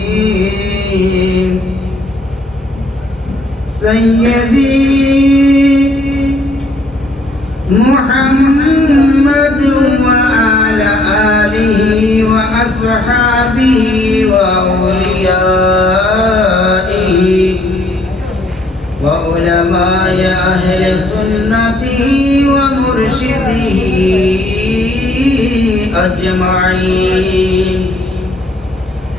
والدين سيدي محمد وعلى آله وأصحابه وأوليائه وعلماء أهل سنته ومرشده أجمعين.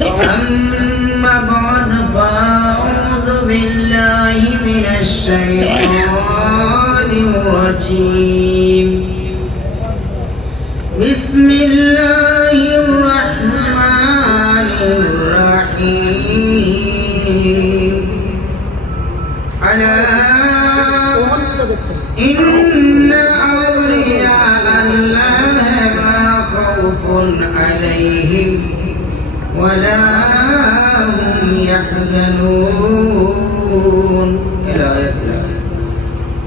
أما بعد فأعوذ بالله من الشيطان الرجيم. بسم الله الرحمن الرحيم. على إن أولياء الله ما خوف عليهم ولا هم يحزنون إلى آية الله.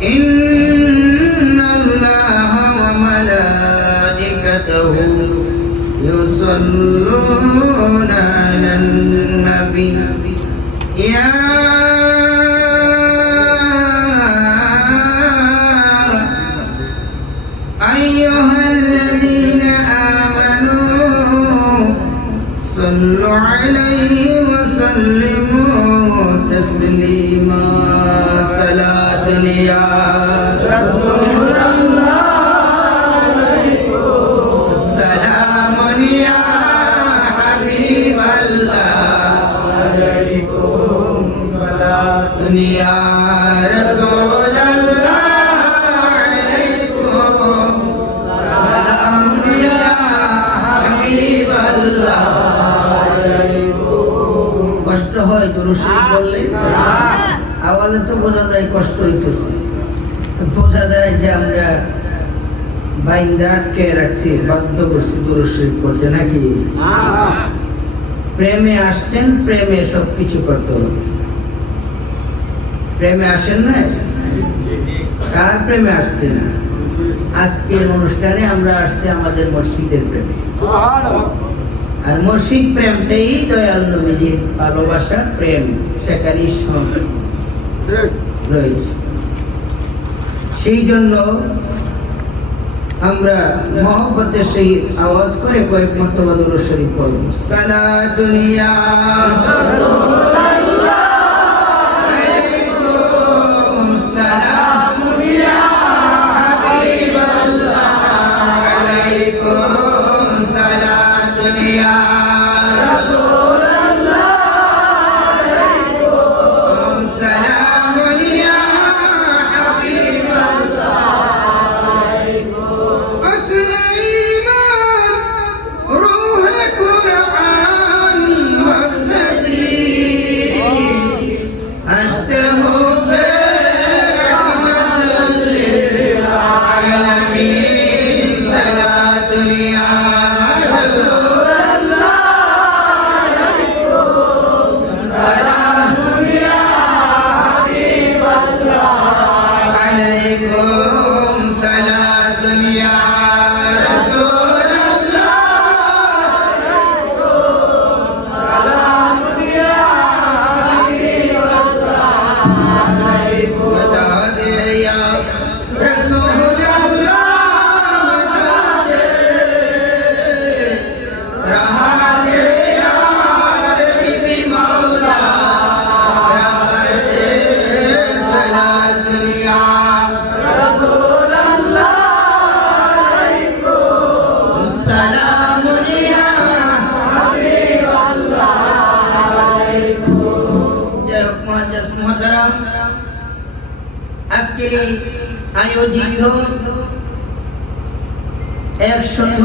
إن الله وملائكته يصلون على النبي يا عليه وسلموا تسليما صلاة يا رسول হয় বললে আওয়াজে তো বোঝা যায় কষ্ট হইতেছে। বোঝা যায় যে আমরা বাইন্দা আটকে রাখছি বাধ্য করছি করতে নাকি? প্রেমে আসছেন প্রেমে সব কিছু করতে হবে। প্রেমে আসেন না? কার প্রেমে আসছে না আজকের অনুষ্ঠানে আমরা আসছি আমাদের মসজিদের প্রেমে। আর মসিক প্রেমটাই দয়াল নবীজির ভালোবাসা, প্রেম সেখানেই রয়েছে। সেই জন্য আমরা মহব্বতের সহিত আওয়াজ করে কয়েক মর্তবাদ শরীফ করব সালাতুলিয়া আলাইকুম আয়োজিত একশত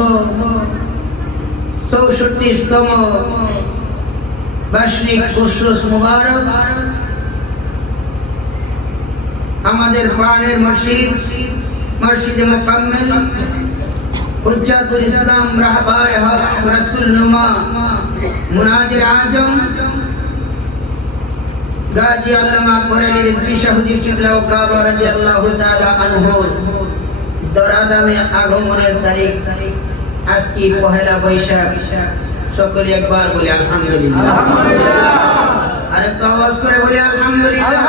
চৌষট্টিতম বার্ষিক বসরস মুবারক আমাদের প্রাণের মসজিদ মসজিদে মোকাম্মেল হুজ্জাতুল ইসলাম রাহবার হক রাসূল নুমা মুনাজির আজম গাজী আল্লামা কোরআনী রিজভী শাহুদ্দিন কিবলা ও কাবা রাদিয়াল্লাহু তাআলা আনহু। দরাদামে আগমনের তারিখ আজকে পহেলা বৈশাখ। সকলে একবার বলি আলহামদুলিল্লাহ। আলহামদুলিল্লাহ। আর একটু আওয়াজ করে বলি আলহামদুলিল্লাহ।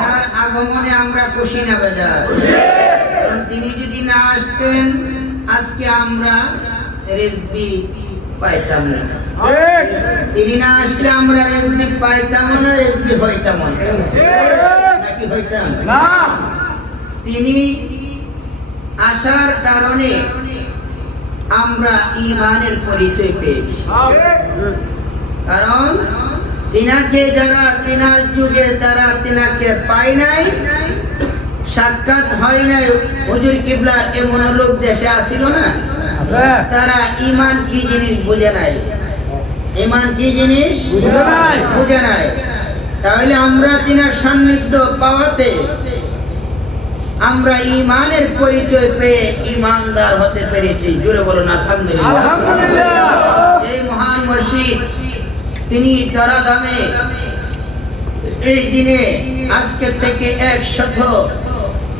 তার আগমনে আমরা খুশি না বেজার। কারণ তিনি যদি না আসতেন আজকে আমরা রেসবি পাইতাম না। তিনি না আসলে আমরা রেসবি পাইতাম না রেসবি হইতাম না। নাকি হইতাম? তিনি আসার কারণে আমরা ইমানের পরিচয় পেয়েছি। কারণ তিনাকে যারা তিনার যুগে যারা তিনাকে পায় নাই সাক্ষাৎ হয় নাই। হুজুর কিবলা এমন লোক দেশে আসিল না? তারা ইমান কি জিনিস বুঝে নাই? ইমান কি জিনিস? বুঝে নাই। তাহলে আমরা তিনার সান্নিধ্য পাওয়াতে আমরা ইমানের পরিচয় পেয়ে ইমানদার হতে পেরেছি। জুড়ে বলুন আলহামদুলিল্লাহ। এই মহান মসজিদ তিনি দরাদামে এই দিনে আজকে থেকে একশত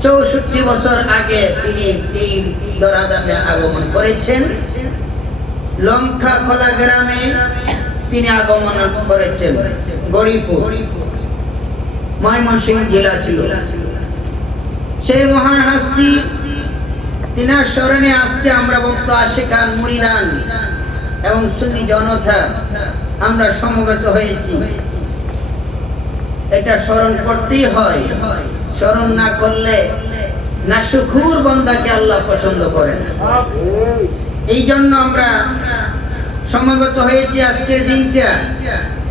চৌষট্টি বছর আগে তিনি এই দরাদামে আগমন করেছেন। লঙ্কা খোলা গ্রামে তিনি আগমন করেছেন। ময়মনসিংহ জেলা ছিল। সেই মহান হাস্তি তিনার স্মরণে আমরা মুরিদান এবং সুন্নি জনতা আমরা সমবেত হয়েছি। এটা স্মরণ করতেই হয়। স্মরণ না করলে না সুখুর বন্দাকে আল্লাহ পছন্দ করেন। এই জন্য আমরা সমবেত হয়েছি আজকের দিনটা।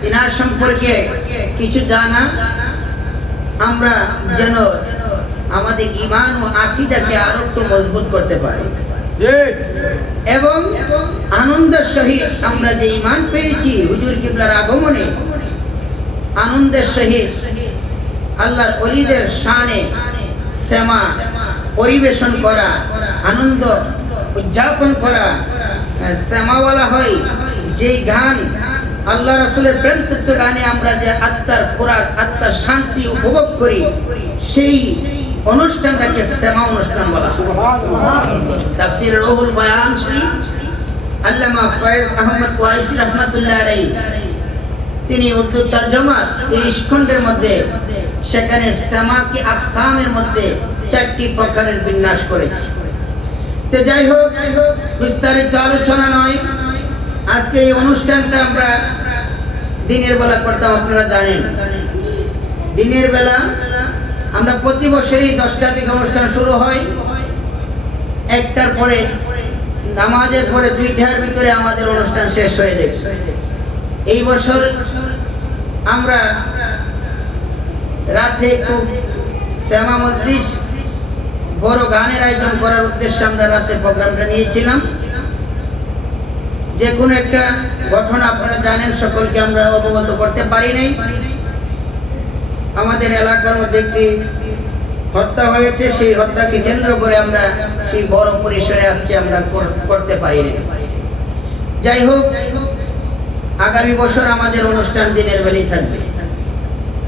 তিনার সম্পর্কে কিছু জানা। আমরা যেন আমাদের ইমান ও আকিদাকে আরও একটু মজবুত করতে পারি। এবং আনন্দের সহিত আমরা যে ইমান পেয়েছি, হুজুর কিবলার আগমনে আনন্দের সহিত আল্লাহর অলিদের শানে শ্যামা পরিবেশন করা আনন্দ উদযাপন করা আহ, শ্যামা হয় যেই গান আল্লাহ রাসূলের প্রেম তত্ত্ব গানে আমরা যে আত্মার খোরাক আত্মার শান্তি উপভোগ করি সেই অনুষ্ঠানটাকে শ্যামা অনুষ্ঠান বলা তাফসির রুহুল বায়ান শরীফ আল্লামা ফয়েজ আহমদ ওয়াইসি রহমাতুল্লাহ আলাইহি। তিনি উর্দু তরজমা তিরিশ খণ্ডের মধ্যে সেখানে সামাকি আকসামের মধ্যে চারটি প্রকারের বিন্যাস করেছে। তো যাই হোক, বিস্তারিত আলোচনা নয়। আজকে এই অনুষ্ঠানটা আমরা দিনের বেলা করতাম, আপনারা জানেন। দিনের বেলা আমরা প্রতি বছরই দশটা থেকে অনুষ্ঠান শুরু হয়। একটার পরে নামাজের পরে দুইটার ভিতরে আমাদের অনুষ্ঠান শেষ হয়ে যায়। এই বছর আমরা রাতে খুব শ্যামা মসজিদ বড় গানের আয়োজন করার উদ্দেশ্যে আমরা রাতে প্রোগ্রামটা নিয়েছিলাম। যে কোনো একটা ঘটনা আপনারা জানেন, সকলকে আমরা অবগত করতে পারি নাই। আমাদের এলাকার মধ্যে একটি হত্যা হয়েছে, সেই হত্যাকে কেন্দ্র করে আমরা সেই বড় পরিসরে আজকে আমরা করতে পারি নাই। যাই হোক, আগামী বছর আমাদের অনুষ্ঠান দিনের বেলায় থাকবে।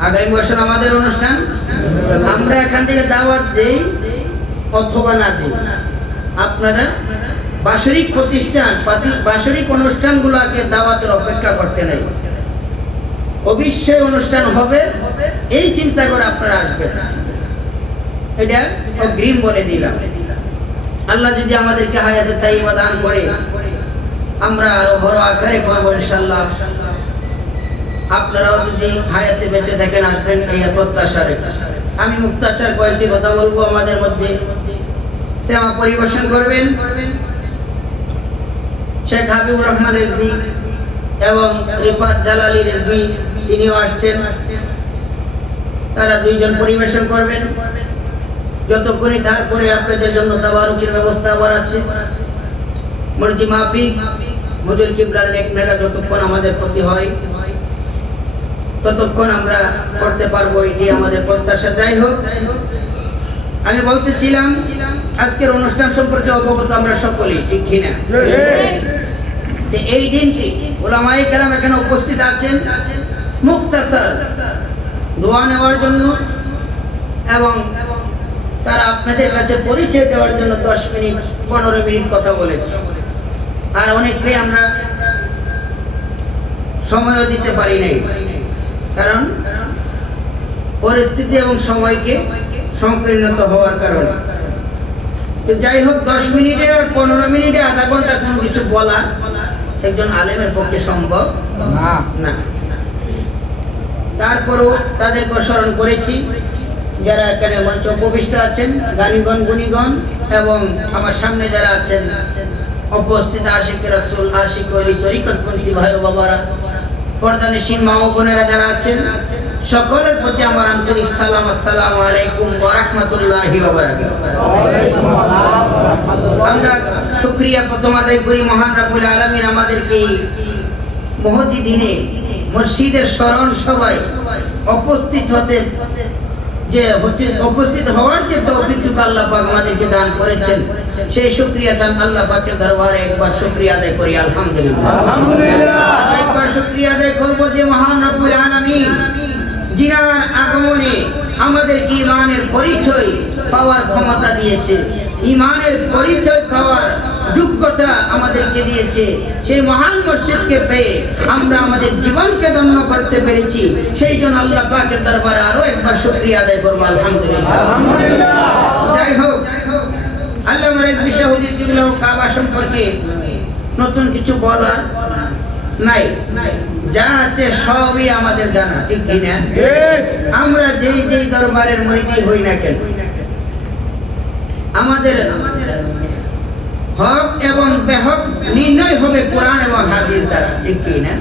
আগামী বছর আমাদের অনুষ্ঠান? আমরা এখান থেকে দাওয়াত দেই। অথবা না দিই আপনারা বাৎসরিক প্রতিষ্ঠান বাৎসরিক অনুষ্ঠানগুলোকে দাওয়াতের অপেক্ষা করতে নেই। অবশ্যই অনুষ্ঠান হবে, এই চিন্তা করে আপনারা আসবেন এটা অগ্রিম বলে দিলাম। আল্লাহ যদি আমাদেরকে হায়াতে তাই দান করে, আমরা আরও বড় আকারে করব ইনশাল্লাহ আপনারাও যদি হায়াতে বেঁচে থাকেন, আসবেন, এই প্রত্যাশারে আমি মুক্তাচার কয়েকটি কথা বলব আমাদের মধ্যে। সে আমার পরিবেশন করবেন। শেখ হাবিবুর রহমান রেজবি এবং রিফাত জালালি রেজবি তিনিও আসছেন। তারা দুইজন পরিবেশন করবেন। যতক্ষণে তারপরে আপনাদের জন্য তাবারুকের ব্যবস্থা আবার আছে। মর্জি মাফিক হুজুর কিবলার মেঘা যতক্ষণ আমাদের প্রতি হয়। ততক্ষণ আমরা করতে পারব, এটি আমাদের প্রত্যাশা। যাই হোক, আমি বলতেছিলাম, আজকের অনুষ্ঠান সম্পর্কে অবগত আমরা সকলেই, ঠিক কিনা যে এই দিনটি ওলামাই কালাম এখানে উপস্থিত আছেন মুক্তাসার দোয়া নেওয়ার জন্য এবং তারা আপনাদের কাছে পরিচয় দেওয়ার জন্য দশ মিনিট, পনেরো মিনিট কথা বলেছে। আর অনেককেই আমরা সময়ও দিতে পারি নাই। কারণ পরিস্থিতি এবং সময়কে সংকীর্ণত হওয়ার কারণে। তো যাই হোক দশ মিনিটে আর পনেরো মিনিটে আধা ঘণ্টা কোনো কিছু বলা একজন আলেমের পক্ষে সম্ভব না। তারপরও তাদেরকে স্মরণ করেছি। যারা এখানে মঞ্চ উপবিষ্ট আছেন গানিগণ গুণীগণ এবং আমার সামনে যারা আছেন উপস্থিত আশিক রাসুল আশিক তরিকতপন্থী ভাই বাবারা পর্দানিসীন মা ও বোনেরা যারা আছেন, সকলের প্রতি আমার আন্তরিক সালাম আসসালামু আলাইকুম ওয়া রাহমাতুল্লাহি ওয়া বারাকাতুহু। আমরা শুকরিয়া প্রথম আদায় করি মহান রাব্বুল আলামিন আমাদেরকে এই মহতি দিনে, মসজিদের স্মরণ সবাই উপস্থিত হতে, যে উপস্থিত হওয়ার যে তৌফিক আল্লাহ পাক আমাদেরকে দান করেছেন, সেই শুকরিয়া দান আল্লাহ পাকের দরবারে একবার শুকরিয়া আদায় করি, আলহামদুলিল্লাহ। একবার শুকরিয়া আদায় করব যে মহান রব্বুল আলামিন জিনার আগমনে আমাদেরকে ইমানের পরিচয় পাওয়ার ক্ষমতা দিয়েছে ইমানের পরিচয় পাওয়ার যোগ্যতা আমাদেরকে দিয়েছে সেই মহান মসজিদকে পেয়ে আমরা আমাদের জীবনকে দন্য করতে পেরেছি সেই জন্য আল্লাহ পাকের দরবারে আরও একবার শুকরিয়া আদায় করব আলহামদুলিল্লাহ। যাই হোক আল্লাহ রেজবি শাহুদির কাবা সম্পর্কে নতুন কিছু বলার নাই। যা আছে সবই আমাদের জানা ঠিক কি না? আমরা যেই যেই দরবারের মরিদি হই না কেন? আমাদের হক এবং বেহক নির্ণয় হবে কোরআন এবং হাদিস দ্বারা ঠিক কি না?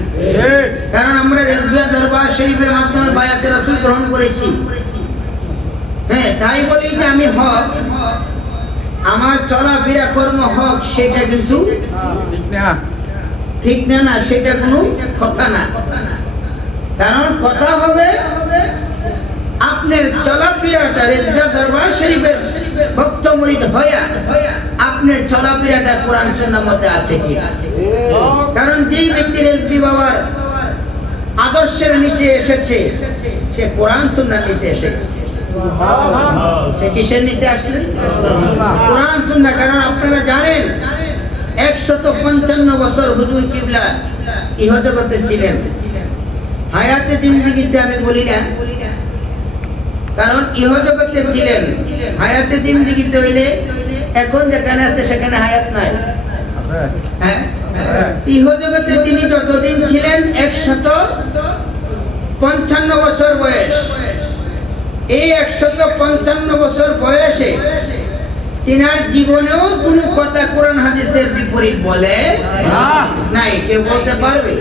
কারণ আমরা রেজবিয়া দরবার শরীফের মাধ্যমে বায়াতে রাসূল গ্রহণ করেছি। হ্যাঁ তাই বলি যে আমি হক আমার চলাফেরা কর্ম হক সেটা কিন্তু ঠিক না না, সেটা কোনো কথা না। কারণ কথা হবে আপনার চলাফেরাটা রেজা দরবার শরীফের ভক্ত মুরিদ হইয়া আপনার চলাফেরাটা কোরআন সুন্নাহ মতে আছে কি কারণ যেই ব্যক্তি রেজবি বাবার আদর্শের নিচে এসেছে, সে কোরআন সুন্নাহ নিচে এসেছে। কিসের নিচে আসলেন? কোরআন সুন্নাহ কারণ আপনারা জানেন একশত পঞ্চান্ন বছর হুজুর কিবলা ইহজগতে ছিলেন। হায়াতে জিন্দিগিতে আমি বলি না। কারণ ইহজগতে ছিলেন। হায়াতে জিন্দিগিতে হইলে এখন যেখানে আছে সেখানে হায়াত নাই। হ্যাঁ? ইহজগতে তিনি যতদিন ছিলেন একশত পঞ্চান্ন বছর বয়স। এই একশত পঞ্চান্ন বছর বয়সে তিনার জীবনেও কোনো কথা কোরআন হাদিসের বিপরীত বলে নাই। কেউ বলতে পারবে?